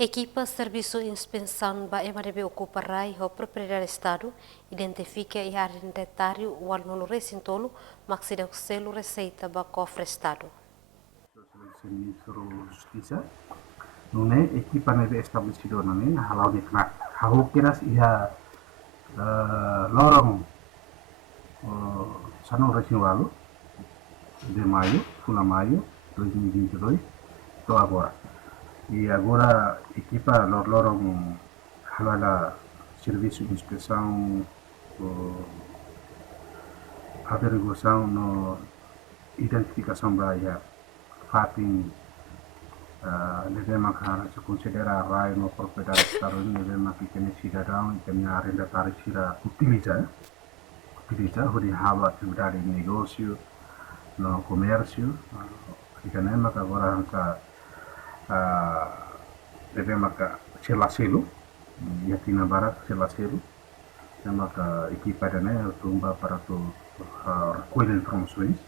Equipa Serviço de Inspeção da MDB ocupa RAI o propriedade do Estado, identifica e arrendatário o aluno recintolo, maxida o selo receita da cofre Estado. Ministro Justiça, não é equipa neve estabelecido não é halau de knak halau kiras ia lorong sano residual de maio, fula maio 2022, to agora. E agora equipa lorong halala serviço de inspeção averiguação no identificação da fatin Nevema cara se considera RAI no propriedade Estado, Nevema que tem cidadão e tem arrendatário utiliza onde haba atividade de negócio, no comércio, e Nevema que agora hansa Nevema que selaselo, e aqui na Barat selaselo, Nevema que equipa dane tumba para tu recolher informações